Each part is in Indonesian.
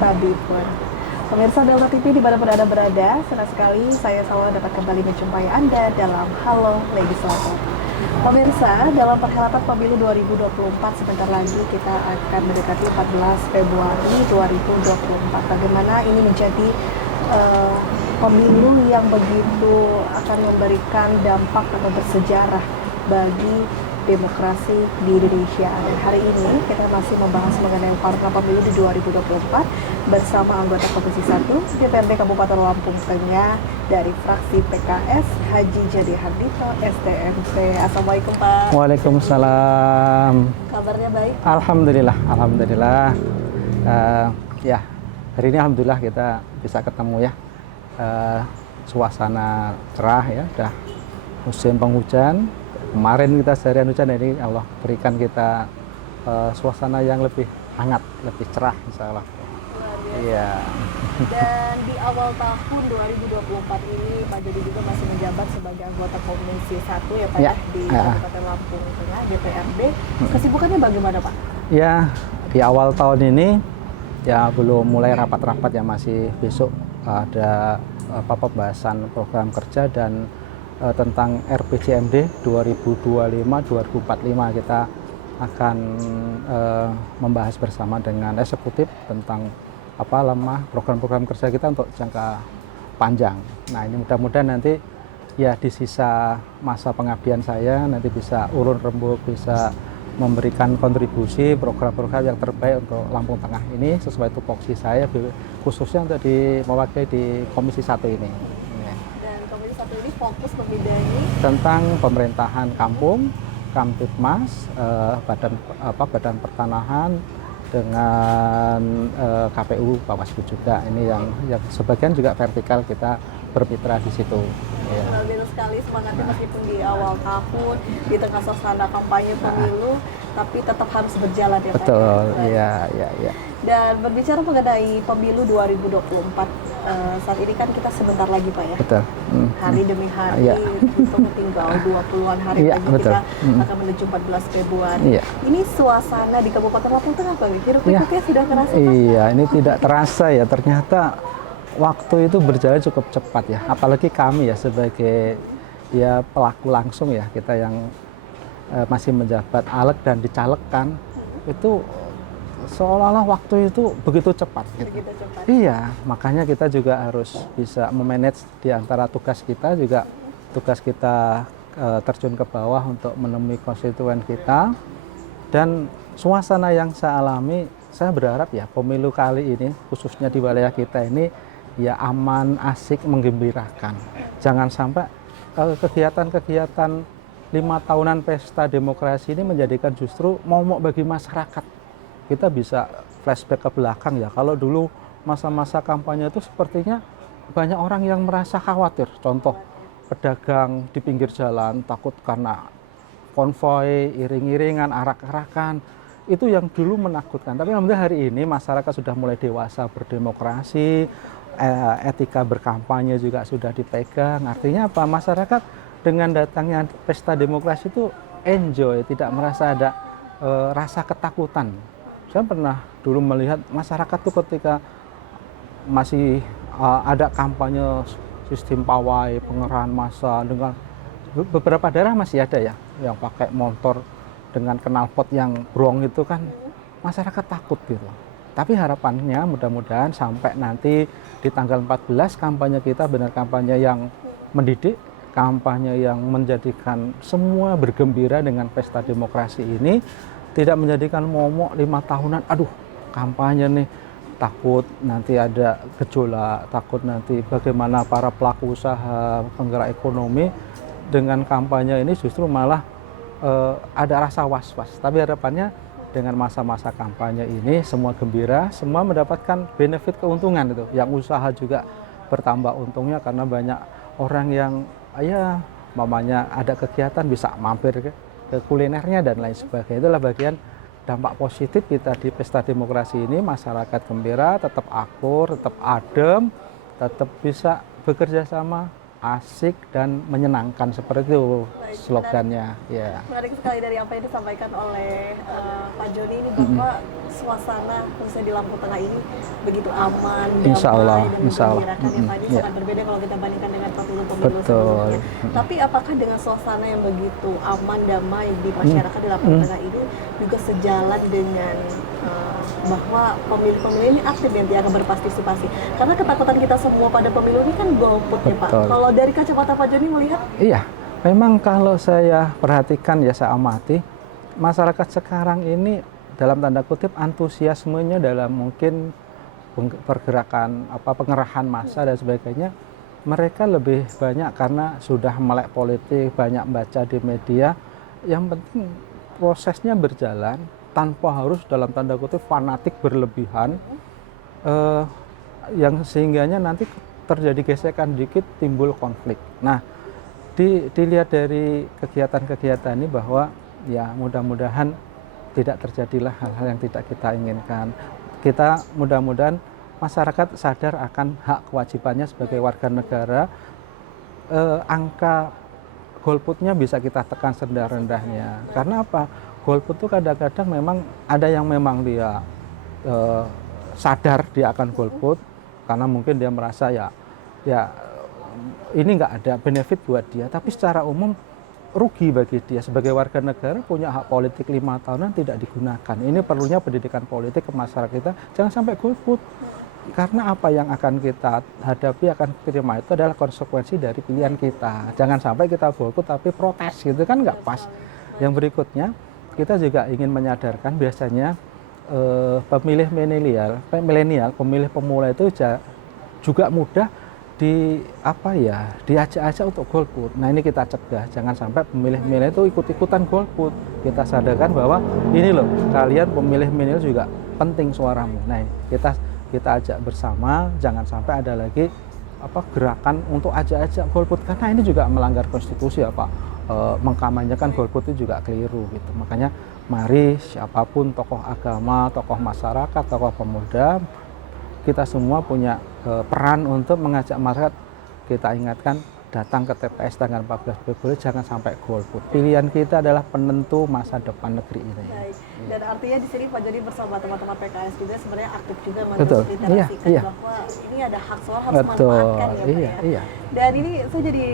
Tabibun. Pemirsa Delta TV dimanapun Anda berada, senang sekali saya Salwa dapat kembali menjumpai Anda dalam Halo Legislator. Pemirsa, dalam perhelatan pemilu 2024 sebentar lagi kita akan mendekati 14 Februari 2024. Bagaimana ini menjadi pemilu yang begitu akan memberikan dampak atau bersejarah bagi demokrasi di Indonesia. Dan hari ini kita masih membahas mengenai warna pemilu di 2024 bersama anggota Komisi 1 DPRD Kabupaten Lampung Tengah dari fraksi PKS Haji Jadi Hardito STMP. Assalamualaikum Pak. Waalaikumsalam. Kabarnya baik? Alhamdulillah. Ya, hari ini alhamdulillah kita bisa ketemu ya. Suasana cerah ya, udah musim penghujan. Kemarin kita seharian hujan, ini Allah berikan kita suasana yang lebih hangat, lebih cerah insya Allah. Iya. Dan di awal tahun 2024 ini Pak Jadi juga masih menjabat sebagai anggota Komisi 1 ya Pak ya, di Kabupaten Lampung Tengah DPRD. Kesibukannya bagaimana Pak? Ya, di awal tahun ini ya belum mulai rapat-rapat ya, masih besok ada pembahasan program kerja dan tentang RPJMD 2025-2045 kita akan membahas bersama dengan eksekutif tentang program-program kerja kita untuk jangka panjang. Nah, ini mudah-mudahan nanti ya di sisa masa pengabdian saya nanti bisa urun rembuk, bisa memberikan kontribusi program-program yang terbaik untuk Lampung Tengah ini sesuai tupoksi saya, khususnya untuk mewakili di Komisi 1 ini. Ini fokus membidangi tentang pemerintahan kampung, Kamtipmas, badan pertanahan dengan KPU, Bawaslu juga. Ini yang sebagian juga vertikal kita bermitra di situ. Ya. Luar biasa sekali semangatnya meskipun di awal tahun di tengah suasana kampanye pemilu, tapi tetap harus berjalan ya Pak. Betul, iya. Dan berbicara mengenai pemilu 2024, saat ini kan kita sebentar lagi Pak ya. Betul. Hari demi hari, untuk tinggal 20-an hari lagi betul. Kita akan menuju 14 Februari. Iya. Ini suasana di Kabupaten Lampung Tengah Pak, hiruk-pikuknya sudah terasa Pak? Iya, ini tidak terasa ya, ternyata waktu itu berjalan cukup cepat ya, apalagi kami ya sebagai ya pelaku langsung ya, kita yang masih menjabat aleg dan dicalegkan, itu seolah-olah waktu itu begitu cepat gitu. Begitu cepat. Iya, makanya kita juga harus bisa memanage di antara tugas kita juga, tugas kita terjun ke bawah untuk menemui konstituen kita. Dan suasana yang saya alami, saya berharap ya pemilu kali ini khususnya di wilayah kita ini ya aman, asik, menggembirakan. Jangan sampai kegiatan-kegiatan 5 tahunan pesta demokrasi ini menjadikan justru momok bagi masyarakat. Kita bisa flashback ke belakang ya, kalau dulu masa-masa kampanye itu sepertinya banyak orang yang merasa khawatir. Contoh, pedagang di pinggir jalan takut karena konvoy, iring-iringan, arak-arakan. Itu yang dulu menakutkan. Tapi alhamdulillah hari ini masyarakat sudah mulai dewasa berdemokrasi, etika berkampanye juga sudah dipegang. Artinya apa? Masyarakat dengan datangnya pesta demokrasi itu enjoy, tidak merasa ada rasa ketakutan. Saya pernah dulu melihat masyarakat itu ketika masih ada kampanye sistem pawai, pengerahan massa, dengan beberapa daerah masih ada ya yang pakai motor dengan knalpot yang brong itu kan, masyarakat takut gitu. Tapi harapannya mudah-mudahan sampai nanti di tanggal 14 kampanye kita benar kampanye yang mendidik, kampanye yang menjadikan semua bergembira dengan pesta demokrasi ini, tidak menjadikan momok 5 tahunan, aduh kampanye nih, takut nanti ada gejolak, takut nanti bagaimana para pelaku usaha, penggerak ekonomi dengan kampanye ini justru malah ada rasa was-was. Tapi harapannya dengan masa-masa kampanye ini semua gembira, semua mendapatkan benefit keuntungan itu. Yang usaha juga bertambah untungnya karena banyak orang yang ya mamanya ada kegiatan bisa mampir ke kulinernya dan lain sebagainya. Itulah bagian dampak positif kita di pesta demokrasi ini. Masyarakat gembira, tetap akur, tetap adem, tetap bisa bekerja sama asik dan menyenangkan, seperti itu slogannya. Ya. Menarik sekali dari apa yang disampaikan oleh Pak Joni ini, bahwa suasana khususnya di Lampung Tengah ini begitu aman, Insya Allah, damai, dan insya Allah. menggembirakan ya Pak. Ini Ya. sangat berbeda kalau kita bandingkan dengan pemilu-pemilu Betul. sebelumnya. Tapi apakah dengan suasana yang begitu aman, damai di masyarakat di Lampung Tengah ini juga sejalan dengan bahwa pemilih-pemilih ini aktif nanti akan berpartisipasi? Karena ketakutan kita semua pada pemilu ini kan golput ya Pak. Betul. Kalau dari kacamata Pak Joni melihat? Iya, memang kalau saya perhatikan, ya saya amati, masyarakat sekarang ini dalam tanda kutip antusiasmenya dalam mungkin pergerakan pengerahan massa dan sebagainya, mereka lebih banyak karena sudah melek politik, banyak baca di media. Yang penting prosesnya berjalan tanpa harus dalam tanda kutip fanatik berlebihan, yang sehingganya nanti terjadi gesekan dikit, timbul konflik. Nah, dilihat dari kegiatan-kegiatan ini bahwa ya mudah-mudahan tidak terjadilah hal-hal yang tidak kita inginkan. Kita mudah-mudahan masyarakat sadar akan hak kewajibannya sebagai warga negara. Angka golputnya bisa kita tekan serendah-rendahnya. Karena apa? Golput itu kadang-kadang memang ada yang memang dia sadar dia akan golput karena mungkin dia merasa ya ini nggak ada benefit buat dia, tapi secara umum rugi bagi dia sebagai warga negara, punya hak politik 5 tahunan tidak digunakan. Ini perlunya pendidikan politik ke masyarakat kita, jangan sampai golput. Karena apa yang akan kita hadapi, akan terima itu adalah konsekuensi dari pilihan kita. Jangan sampai kita golput tapi protes, gitu kan nggak pas. Yang berikutnya, kita juga ingin menyadarkan biasanya pemilih milenial, pemilih pemula itu juga mudah diajak-ajak untuk golput. Nah, ini kita cegah, jangan sampai pemilih milenial itu ikut-ikutan golput. Kita sadarkan bahwa ini loh, kalian pemilih milenial juga penting suaramu. Nah, kita ajak bersama, jangan sampai ada lagi gerakan untuk ajak-ajak golput, karena ini juga melanggar konstitusi ya Pak. Mengkampanyekan golput itu juga keliru gitu. Makanya mari siapapun, tokoh agama, tokoh masyarakat, tokoh pemuda, kita semua punya peran untuk mengajak masyarakat. Kita ingatkan, datang ke TPS tanggal 14 Februari, jangan sampai golput. Pilihan kita adalah penentu masa depan negeri ini. Baik. Dan artinya di sini Pak Joni bersama teman-teman PKS juga sebenarnya aktif juga Betul. Iya. bahwa ini ada hak suara harus dimanfaatkan ya Pak ya. Iya. Dan ini saya jadi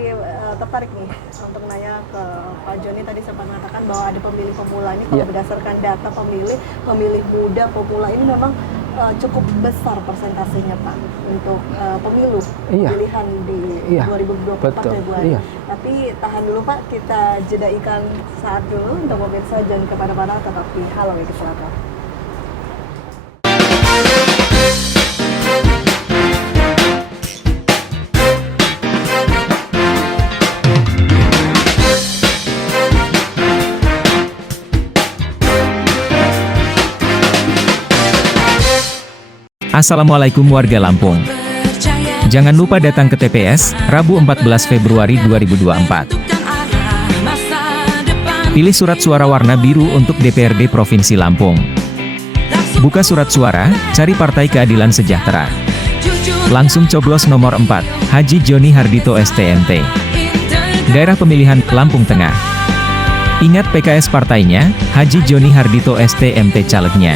tertarik nih untuk nanya ke Pak Joni, tadi sempat mengatakan bahwa ada pemilih pemula ini, kalau berdasarkan data pemilih muda pemula ini memang cukup besar persentasenya Pak untuk pemilu pilihan di 2024 Februari. Iya. Tapi tahan dulu Pak, kita jeda iklan saat dulu untuk pemirsa, jangan kemana-mana, tetap di Halo Wiki Selatan. Assalamualaikum warga Lampung. Jangan lupa datang ke TPS, Rabu 14 Februari 2024. Pilih surat suara warna biru untuk DPRD Provinsi Lampung. Buka surat suara, cari Partai Keadilan Sejahtera. Langsung coblos nomor 4, Haji Joni Hardito STMT. Daerah pemilihan, Lampung Tengah. Ingat PKS partainya, Haji Joni Hardito STMT calegnya.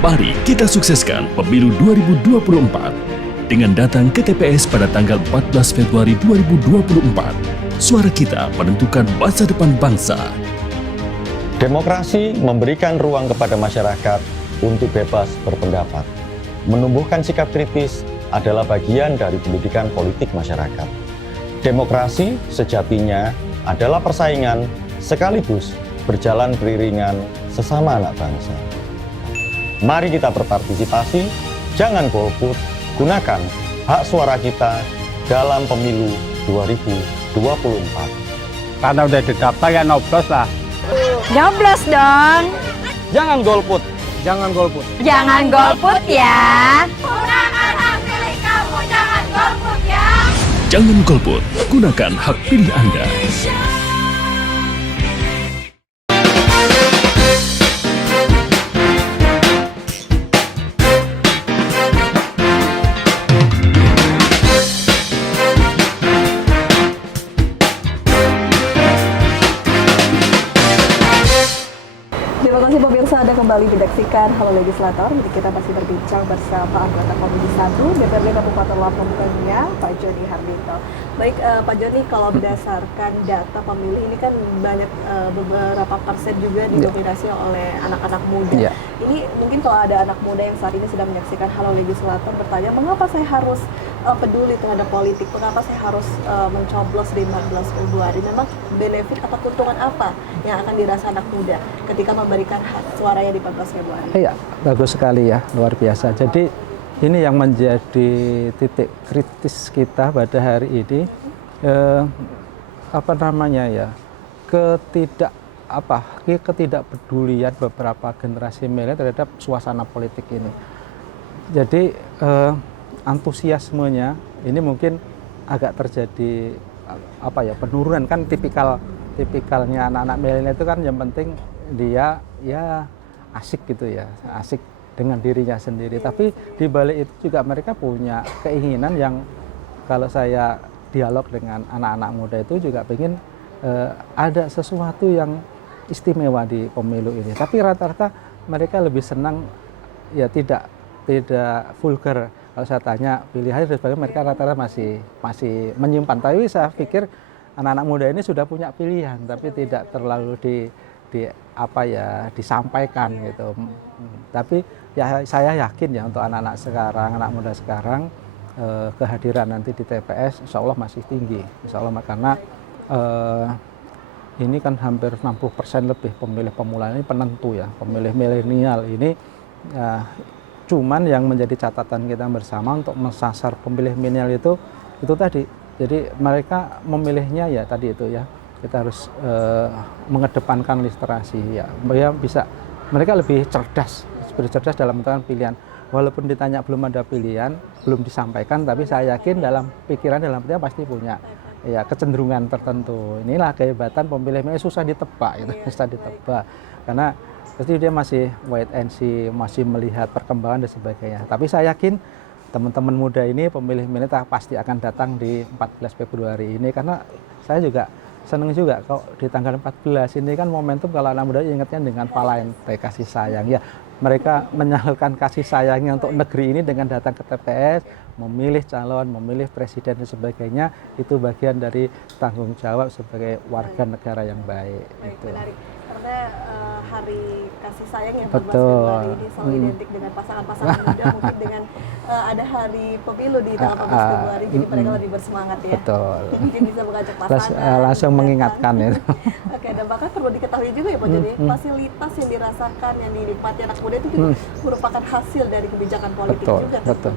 Mari kita sukseskan pemilu 2024 dengan datang ke TPS pada tanggal 14 Februari 2024. Suara kita menentukan masa depan bangsa. Demokrasi memberikan ruang kepada masyarakat untuk bebas berpendapat. Menumbuhkan sikap kritis adalah bagian dari pendidikan politik masyarakat. Demokrasi sejatinya adalah persaingan sekaligus berjalan beriringan sesama anak bangsa. Mari kita berpartisipasi, jangan golput, gunakan hak suara kita dalam pemilu 2024. Karena udah didaftar ya nyoblos lah. Nyoblos dong. Jangan golput. Jangan golput. Jangan golput ya. Gunakan hak pilih kamu, jangan golput ya. Jangan golput, gunakan hak pilih Anda. Terima kasih pemirsa, Anda kembali menyaksikan Halo Legislator. Jadi kita masih berbincang bersama anggota Komisi 1 DPRD Kabupaten Lampung Tengah, Pak Joni Hardito. Baik, Pak Joni, kalau berdasarkan data pemilih ini kan banyak beberapa persen juga didominasi oleh anak-anak muda. Iya. Ini mungkin kalau ada anak muda yang saat ini sedang menyaksikan Halo Legislator bertanya, mengapa saya harus peduli terhadap politik, mengapa saya harus mencoblos di 14 Februari? Memang benefit atau keuntungan apa yang akan dirasa anak muda ketika memberikan hak suaranya di 14 Februari? Iya, bagus sekali ya, luar biasa. Jadi ini yang menjadi titik kritis kita pada hari ini, ketidakpedulian beberapa generasi milenial terhadap suasana politik ini. Jadi antusiasmenya ini mungkin agak terjadi penurunan, kan tipikalnya anak-anak milenial itu kan yang penting dia ya asik gitu ya, asik dengan dirinya sendiri. Tapi di balik itu juga mereka punya keinginan yang kalau saya dialog dengan anak-anak muda itu juga pengen ada sesuatu yang istimewa di pemilu ini. Tapi rata-rata mereka lebih senang ya tidak vulgar. Kalau saya tanya pilihannya, sebagainya, mereka rata-rata masih menyimpan. Tapi saya pikir anak-anak muda ini sudah punya pilihan, tapi tidak terlalu disampaikan gitu. Tapi ya saya yakin ya untuk anak-anak sekarang, anak muda sekarang, kehadiran nanti di TPS insya Allah masih tinggi, insya Allah, karena ini kan hampir 60% lebih pemilih pemula ini penentu ya, pemilih milenial ini. Cuman yang menjadi catatan kita bersama untuk mensasar pemilih milenial itu tadi. Jadi mereka memilihnya ya tadi itu ya, kita harus mengedepankan literasi ya. Mereka lebih cerdas dalam menentukan pilihan. Walaupun ditanya belum ada pilihan, belum disampaikan, tapi saya yakin dalam pikiran, dalam hatinya pasti punya ya kecenderungan tertentu. Inilah kehebatan pemilih milenial, susah ditebak gitu, susah ditebak. Karena pasti dia masih wait and see, masih melihat perkembangan dan sebagainya. Tapi saya yakin teman-teman muda ini, pemilih milenial pasti akan datang di 14 Februari ini, karena saya juga senang juga kalau di tanggal 14 ini kan momentum kalau anak muda ingatnya dengan Valentine, kasih sayang ya. Mereka menyalurkan kasih sayangnya untuk negeri ini dengan datang ke TPS, memilih calon, memilih presiden dan sebagainya. Itu bagian dari tanggung jawab sebagai warga negara yang baik. Baik, itu. menarik. Karena hari kasih sayang yang 14 Betul. Februari ini selalu identik dengan pasangan-pasangan muda, mungkin dengan ada hari pemilu di tanggal 14 Februari, jadi mereka lebih bersemangat ya. Betul. Mungkin bisa mengajak pasangan. Langsung mengingatkan itu. Oke, dan bahkan perlu diketahui juga ya Pak Joni, fasilitas yang dirasakan, yang dinikmati anak muda itu juga merupakan hasil dari kebijakan politik juga. Betul.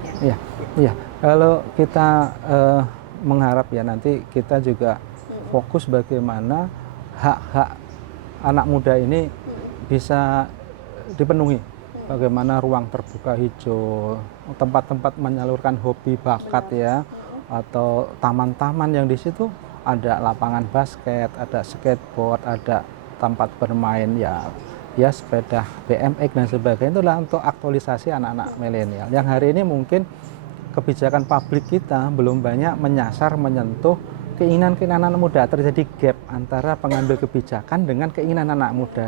Iya. Kalau kita mengharap ya nanti kita juga fokus bagaimana hak-hak anak muda ini bisa dipenuhi. Bagaimana ruang terbuka hijau, tempat-tempat menyalurkan hobi bakat ya, atau taman-taman yang di situ ada lapangan basket, ada skateboard, ada tempat bermain ya sepeda BMX dan sebagainya. Itulah untuk aktualisasi anak-anak milenial. Yang hari ini mungkin kebijakan publik kita belum banyak menyasar, menyentuh keinginan anak muda. Terjadi gap antara pengambil kebijakan dengan keinginan anak muda.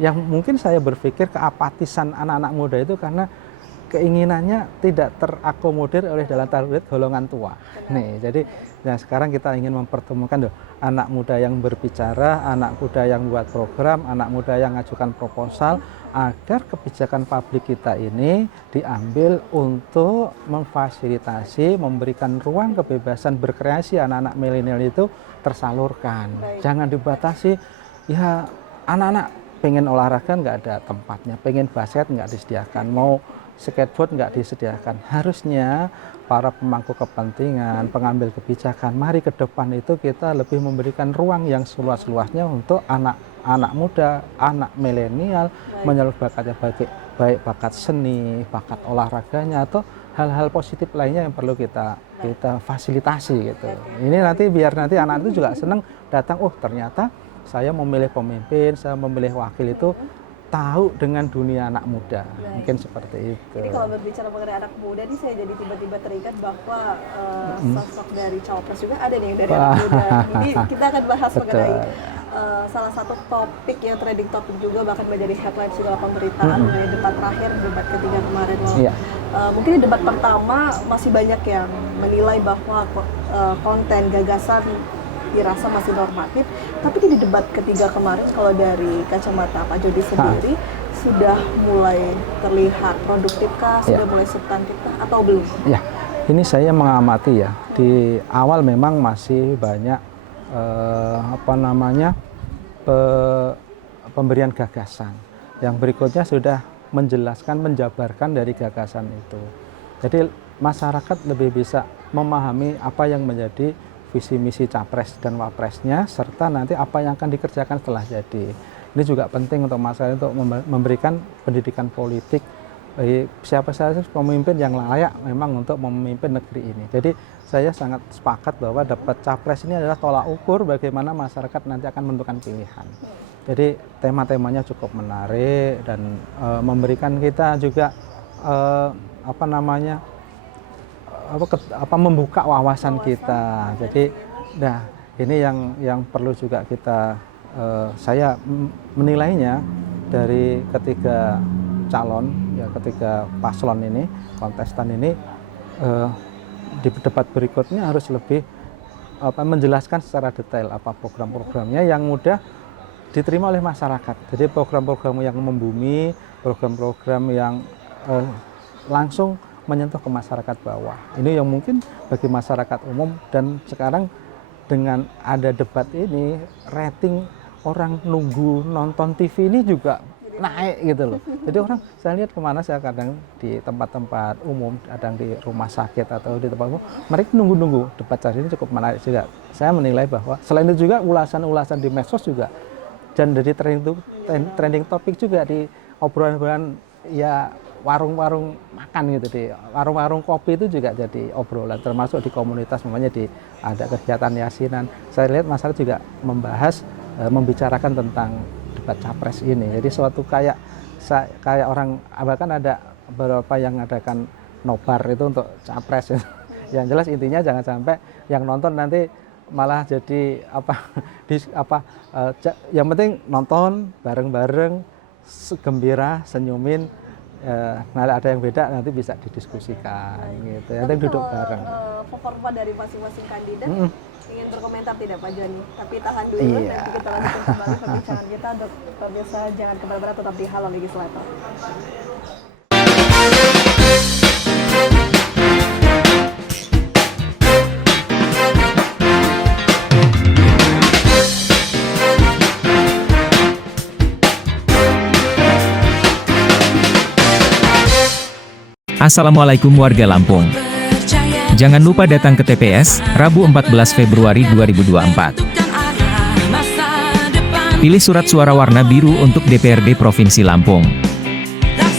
Yang mungkin saya berpikir keapatisan anak-anak muda itu karena keinginannya tidak terakomodir oleh dalam tanda golongan tua. Nih, jadi sekarang kita ingin mempertemukan anak muda yang berbicara, anak muda yang buat program, anak muda yang mengajukan proposal, agar kebijakan publik kita ini diambil untuk memfasilitasi, memberikan ruang kebebasan berkreasi anak-anak milenial itu tersalurkan. Jangan dibatasi, ya anak-anak pengen olahraga nggak ada tempatnya, pengen basket nggak disediakan, mau skateboard nggak disediakan. Harusnya para pemangku kepentingan, pengambil kebijakan, mari ke depan itu kita lebih memberikan ruang yang seluas-luasnya untuk anak muda, anak milenial menyalurkan bakatnya, baik bakat seni, bakat olahraganya, atau hal-hal positif lainnya yang perlu kita fasilitasi gitu. Ini nanti biar nanti anak itu juga senang datang, oh ternyata saya memilih pemimpin, saya memilih wakil itu tahu dengan dunia anak muda. Mungkin seperti itu. Jadi kalau berbicara mengenai anak muda nih, saya jadi tiba-tiba teringat bahwa sosok dari cawapres juga ada nih yang dari anak muda. Jadi kita akan bahas mengenai salah satu topik yang trending topik juga bahkan menjadi headline segala pemberitaan mengenai debat terakhir, debat ketiga kemarin. Iya. Mungkin di debat pertama masih banyak yang menilai bahwa konten gagasan dirasa masih normatif, tapi di debat ketiga kemarin kalau dari kacamata Pak Jody sendiri sudah mulai terlihat produktifkah, sudah mulai substantifkah atau belum? Ya, ini saya mengamati ya, di awal memang masih banyak pemberian gagasan. Yang berikutnya sudah menjelaskan, menjabarkan dari gagasan itu. Jadi masyarakat lebih bisa memahami apa yang menjadi visi misi capres dan wapresnya, serta nanti apa yang akan dikerjakan setelah jadi. Ini juga penting untuk masyarakat untuk memberikan pendidikan politik bagi siapa saja pemimpin yang layak memang untuk memimpin negeri ini. Jadi saya sangat sepakat bahwa debat capres ini adalah tolak ukur bagaimana masyarakat nanti akan menentukan pilihan. Jadi tema-temanya cukup menarik dan memberikan kita juga membuka wawasan kita. Jadi, nah ini yang perlu juga kita saya menilainya dari ketiga calon, ya ketiga paslon ini, kontestan ini di debat berikutnya harus lebih menjelaskan secara detail apa program-programnya yang mudah diterima oleh masyarakat. Jadi program-program yang membumi, program-program yang langsung menyentuh ke masyarakat bawah. Ini yang mungkin bagi masyarakat umum, dan sekarang dengan ada debat ini, rating orang nunggu nonton TV ini juga naik gitu loh. Jadi orang, saya lihat kemana, saya kadang di tempat-tempat umum, kadang di rumah sakit atau di tempat umum, mereka nunggu-nunggu debat hari ini cukup menarik juga. Saya menilai bahwa selain itu juga ulasan-ulasan di medsos juga, dan dari trending topik juga di obrolan-obrolan ya warung-warung makan gitu, di warung-warung kopi itu juga jadi obrolan, termasuk di komunitas, namanya ada kegiatan yasinan. Saya lihat masyarakat juga membahas, membicarakan tentang debat capres ini. Jadi suatu kayak orang, bahkan ada beberapa yang adakan nobar itu untuk capres. Yang jelas intinya jangan sampai yang nonton nanti malah jadi yang penting nonton bareng-bareng, gembira, senyumin. Nah ada yang beda nanti bisa didiskusikan gitu. Yang penting duduk bareng. Performa dari masing-masing kandidat ingin berkomentar tidak Pak Joni? Tapi tahan dulu, Iya. nanti kita lanjutkan kembali perbincangan kita. Pemirsa jangan kemana-mana, tetap di Halo Legislator. Assalamualaikum warga Lampung. Jangan lupa datang ke TPS, Rabu 14 Februari 2024. Pilih surat suara warna biru untuk DPRD Provinsi Lampung.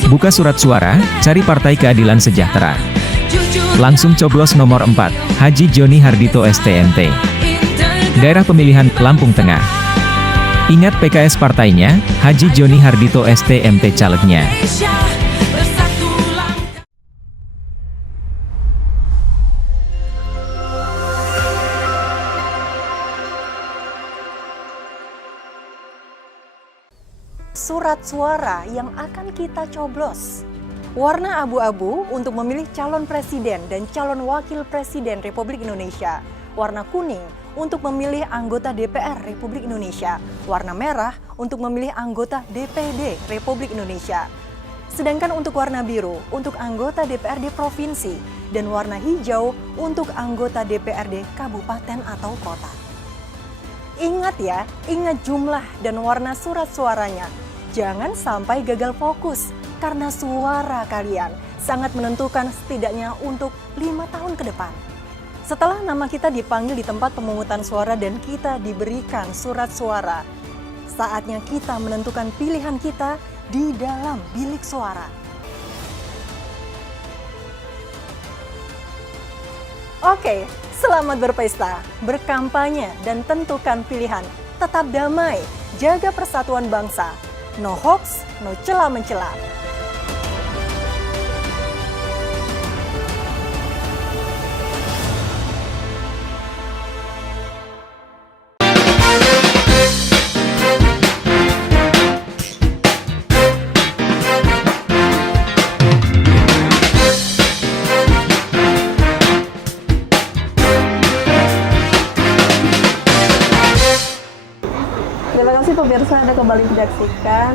Buka surat suara, cari Partai Keadilan Sejahtera. Langsung coblos nomor 4, Haji Joni Hardito STMT. Daerah pemilihan, Lampung Tengah. Ingat PKS partainya, Haji Joni Hardito STMT calegnya. Surat suara yang akan kita coblos. Warna abu-abu untuk memilih calon presiden dan calon wakil presiden Republik Indonesia. Warna kuning untuk memilih anggota DPR Republik Indonesia. Warna merah untuk memilih anggota DPD Republik Indonesia. Sedangkan untuk warna biru untuk anggota DPRD provinsi dan warna hijau untuk anggota DPRD kabupaten atau kota. Ingat ya, ingat jumlah dan warna surat suaranya. Jangan sampai gagal fokus, karena suara kalian sangat menentukan setidaknya untuk 5 tahun ke depan. Setelah nama kita dipanggil di tempat pemungutan suara dan kita diberikan surat suara, saatnya kita menentukan pilihan kita di dalam bilik suara. Oke, selamat berpesta, berkampanye, dan tentukan pilihan. Tetap damai, jaga persatuan bangsa. No hoax, no cela-mencela. kembali menyaksikan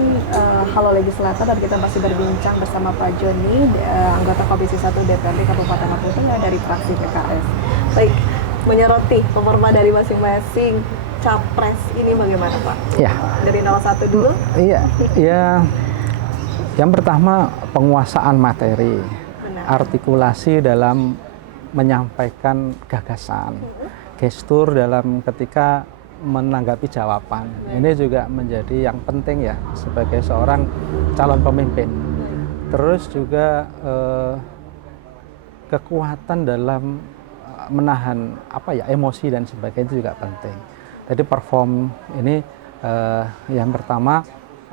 Halo Legislator dan kita masih berbincang bersama Pak Joni, anggota Komisi 1 DPRD Kabupaten Lampung Tengah dari fraksi PKS. Baik, menyoroti performa dari masing-masing capres ini bagaimana Pak? Ya. Dari 01 dulu? Iya, ya. Yang pertama penguasaan materi, artikulasi dalam menyampaikan gagasan, gestur dalam ketika menanggapi jawaban. Ini juga menjadi yang penting ya sebagai seorang calon pemimpin. Terus juga kekuatan dalam menahan emosi dan sebagainya juga penting. Jadi perform ini yang pertama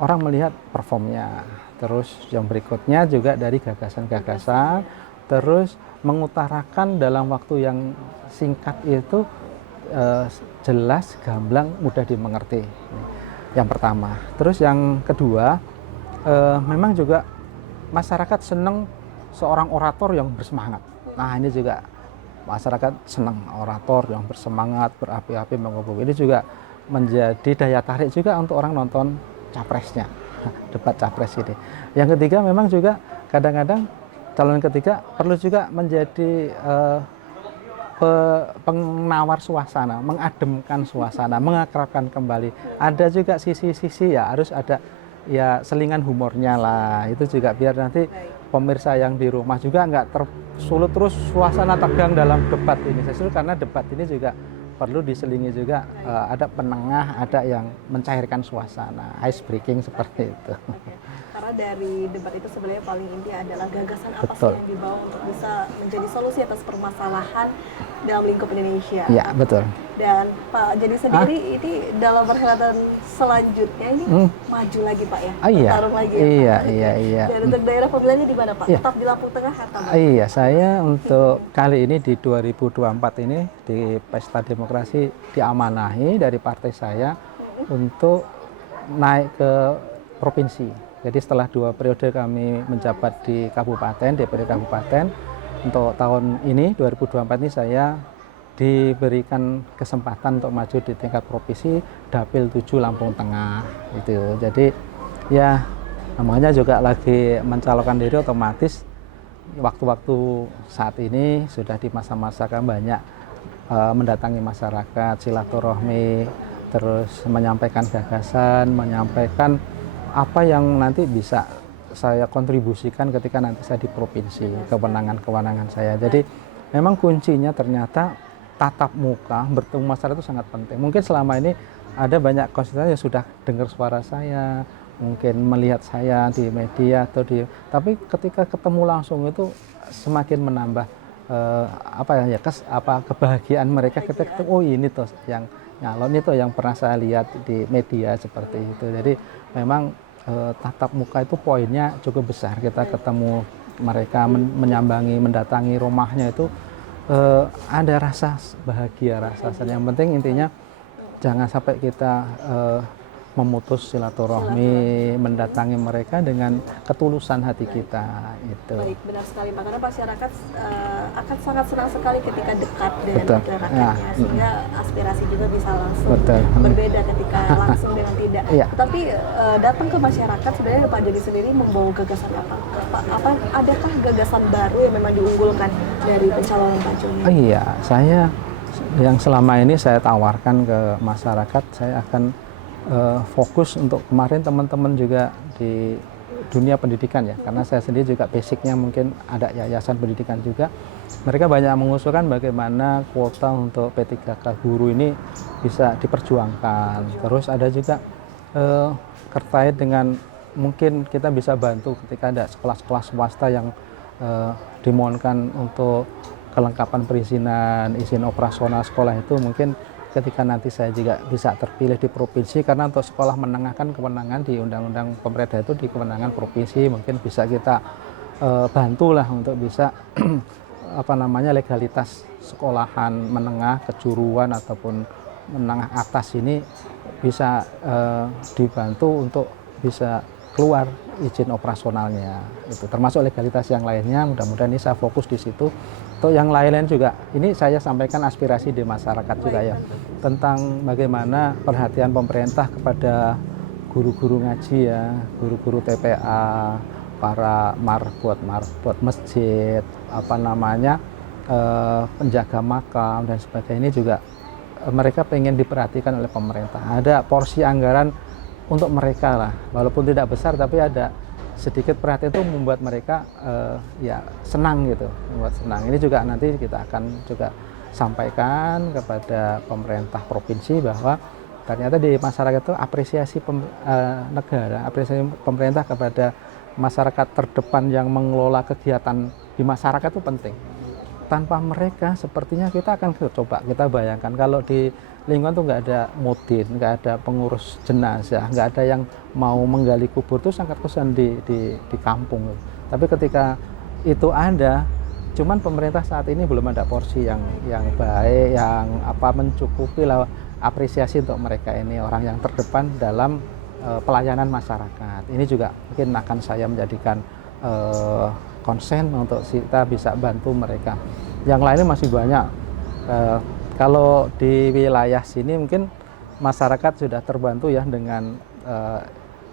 orang melihat performnya. Terus yang berikutnya juga dari gagasan-gagasan. Terus mengutarakan dalam waktu yang singkat itu jelas, gamblang, mudah dimengerti. Yang pertama. Terus yang kedua, memang juga masyarakat senang seorang orator yang bersemangat. Nah ini juga masyarakat senang orator yang bersemangat, berapi-api, menghubungi. Ini juga menjadi daya tarik juga untuk orang nonton capresnya, debat capres ini. Yang ketiga memang juga kadang-kadang calon ketiga perlu juga menjadi penawar suasana, mengademkan suasana, mengakrabkan kembali. Ada juga sisi-sisi ya harus ada ya selingan humornya lah. Itu juga biar nanti pemirsa yang di rumah juga nggak tersulut terus suasana tegang dalam debat ini. Justru karena debat ini juga perlu diselingi juga ada penengah, ada yang mencairkan suasana, ice breaking seperti itu. Karena dari debat itu sebenarnya paling inti adalah gagasan apa sih Betul. yang dibawa untuk bisa menjadi solusi atas permasalahan dalam lingkup Indonesia. Ya betul. Dan Pak Joni sendiri ini dalam perhelatan selanjutnya ini maju lagi Pak ya? Iya. Bertarung lagi ya Iya, Pak? iya. Dan untuk daerah pemilihannya di mana Pak? Iya. Tetap di Lampung Tengah atau mana? Iya, saya untuk kali ini di 2024 ini di Pesta Demokrasi diamanahi dari partai saya untuk naik ke provinsi. Jadi setelah 2 periode kami menjabat di kabupaten, DPRD kabupaten, untuk tahun ini 2024 ini saya diberikan kesempatan untuk maju di tingkat provinsi Dapil 7 Lampung Tengah itu. Jadi ya namanya juga lagi mencalonkan diri, otomatis waktu-waktu saat ini sudah di masa-masa kan banyak mendatangi masyarakat, silaturahmi, terus menyampaikan gagasan, menyampaikan apa yang nanti bisa saya kontribusikan ketika nanti saya di provinsi, kewenangan-kewenangan saya. Jadi memang kuncinya ternyata tatap muka, bertemu masyarakat itu sangat penting. Mungkin selama ini ada banyak konstituen yang sudah dengar suara saya, mungkin melihat saya di media atau tapi ketika ketemu langsung itu semakin menambah kebahagiaan mereka ketika ketemu, oh ini tuh yang nyalon itu yang pernah saya lihat di media seperti itu. Jadi memang tatap muka itu poinnya cukup besar. Kita ketemu mereka, menyambangi, mendatangi rumahnya itu ada rasa bahagia, rasa senang. Yang penting intinya jangan sampai kita memutus silaturahmi, mendatangi mereka dengan ketulusan hati kita itu. Baik, benar sekali Pak. Karena masyarakat akan sangat senang sekali ketika dekat dengan Betul. masyarakatnya, sehingga aspirasi juga bisa langsung Betul. berbeda ketika langsung dengan tidak. Iya. Tapi datang ke masyarakat sebenarnya Pak Joni sendiri membawa gagasan apa? Adakah gagasan baru yang memang diunggulkan dari pencalonan Pak Joni? Oh iya, saya yang selama ini saya tawarkan ke masyarakat, saya akan fokus untuk kemarin teman-teman juga di dunia pendidikan ya, karena saya sendiri juga basicnya mungkin ada yayasan pendidikan juga. Mereka banyak mengusulkan bagaimana kuota untuk P3K guru ini bisa diperjuangkan. Terus ada juga terkait dengan mungkin kita bisa bantu ketika ada sekolah-sekolah swasta yang dimohonkan untuk kelengkapan perizinan, izin operasional sekolah itu, mungkin ketika nanti saya juga bisa terpilih di provinsi, karena untuk sekolah menengah kan kewenangan di undang-undang pemerintah itu di kewenangan provinsi, mungkin bisa kita bantulah untuk bisa legalitas sekolahan menengah, kejuruan ataupun menengah atas ini bisa dibantu untuk bisa keluar izin operasionalnya, itu termasuk legalitas yang lainnya. Mudah-mudahan ini saya fokus di situ. Untuk yang lain-lain juga ini saya sampaikan aspirasi di masyarakat juga ya, tentang bagaimana perhatian pemerintah kepada guru-guru ngaji ya, guru-guru TPA, para marbot masjid, penjaga makam dan sebagainya, ini juga mereka pengen diperhatikan oleh pemerintah. Ada porsi anggaran untuk mereka lah, walaupun tidak besar tapi ada sedikit perhatian itu membuat mereka ya senang gitu, membuat senang. Ini juga nanti kita akan juga sampaikan kepada pemerintah provinsi bahwa ternyata di masyarakat itu apresiasi negara, apresiasi pemerintah kepada masyarakat terdepan yang mengelola kegiatan di masyarakat itu penting. Tanpa mereka sepertinya kita akan coba kita bayangkan kalau di lingkungan tuh nggak ada mudin, nggak ada pengurus jenazah, nggak ada yang mau menggali kubur, itu sangat kesan di kampung. Tapi ketika itu ada, cuman pemerintah saat ini belum ada porsi yang baik, yang mencukupi lah apresiasi untuk mereka ini, orang yang terdepan dalam pelayanan masyarakat. Ini juga mungkin akan saya menjadikan konsen untuk kita bisa bantu mereka. Yang lainnya masih banyak. Kalau di wilayah sini mungkin masyarakat sudah terbantu ya dengan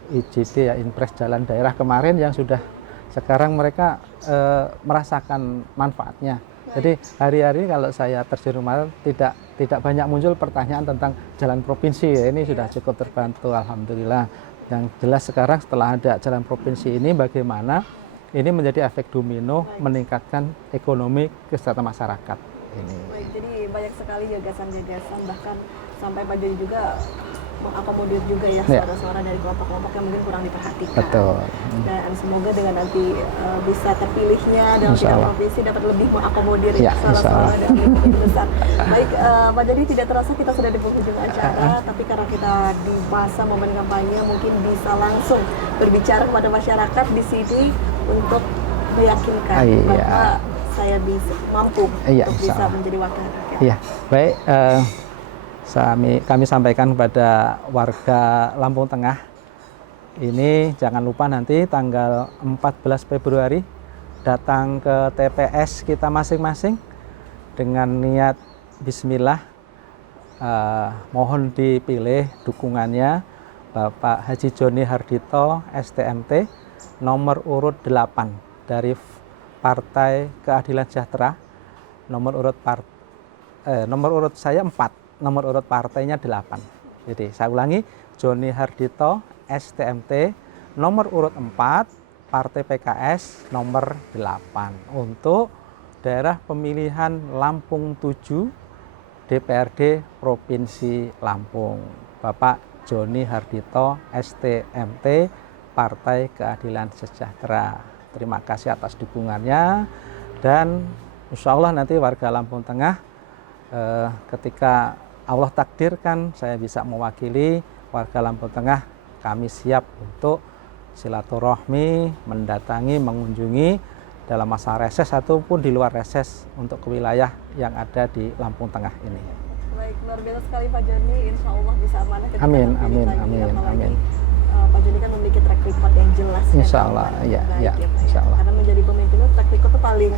IJD ya, Impres Jalan Daerah kemarin yang sudah sekarang mereka merasakan manfaatnya. Jadi hari-hari kalau saya terjun rumah tidak banyak muncul pertanyaan tentang jalan provinsi ya, ini sudah cukup terbantu alhamdulillah. Yang jelas sekarang setelah ada jalan provinsi ini bagaimana ini menjadi efek domino meningkatkan ekonomi kesejahteraan masyarakat ini. Baik, jadi banyak sekali gagasan-gagasan, bahkan sampai Pak Joni juga mengakomodir juga ya suara-suara dari kelompok-kelompok yang mungkin kurang diperhatikan. Betul. Dan semoga dengan nanti bisa terpilihnya dalam tingkat provinsi dapat lebih mengakomodir suara-suara dari yang besar. Baik, Pak Joni, tidak terasa kita sudah di penghujung acara, tapi karena kita di masa momen kampanye mungkin bisa langsung berbicara kepada masyarakat di sini untuk meyakinkan bahwa saya bisa mampu untuk bisa menjadi wakil rakyat. Iya, baik. Kami sampaikan kepada warga Lampung Tengah, ini jangan lupa nanti tanggal 14 Februari datang ke TPS kita masing-masing dengan niat bismillah, mohon dipilih dukungannya Bapak Haji Joni Hardito STMT nomor urut 8 dari Partai Keadilan Sejahtera, nomor urut saya 4. Nomor urut partainya 8. Jadi saya ulangi, Joni Hardito STMT nomor urut 4, Partai PKS nomor 8 untuk daerah pemilihan Lampung 7 DPRD Provinsi Lampung. Bapak Joni Hardito STMT Partai Keadilan Sejahtera. Terima kasih atas dukungannya, dan insya Allah nanti warga Lampung Tengah ketika Allah takdirkan saya bisa mewakili warga Lampung Tengah, kami siap untuk silaturahmi, mendatangi, mengunjungi dalam masa reses ataupun di luar reses untuk ke wilayah yang ada di Lampung Tengah ini. Baik, luar biasa sekali Pak Joni, insya Allah bisa amanah. Amin. Pak Joni kan memiliki track record yang jelas. Insya Allah, insya Allah. Karena menjadi pemimpin itu track record itu paling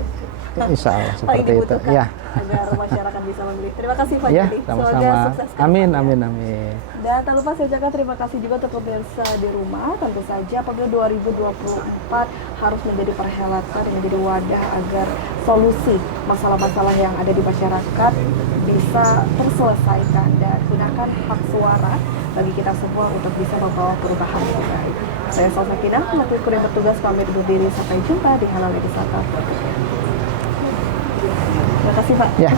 insya Allah seperti itu. Ya. Agar masyarakat bisa memilih. Terima kasih Pak Joni. Sama-sama. Semoga sukses. Amin. Dan tak lupa saya ucapkan terima kasih juga untuk pemirsa di rumah. Tentu saja pemilu 2024 harus menjadi perhelatan, menjadi wadah agar solusi masalah-masalah yang ada di masyarakat bisa terselesaikan, dan gunakan hak suara bagi kita semua untuk bisa membawa perubahan yang baik. Saya Salsakinah, melakukan kuliah bertugas pamit undur diri. Sampai jumpa di Halal Wisata. Terima kasih Pak. Ya.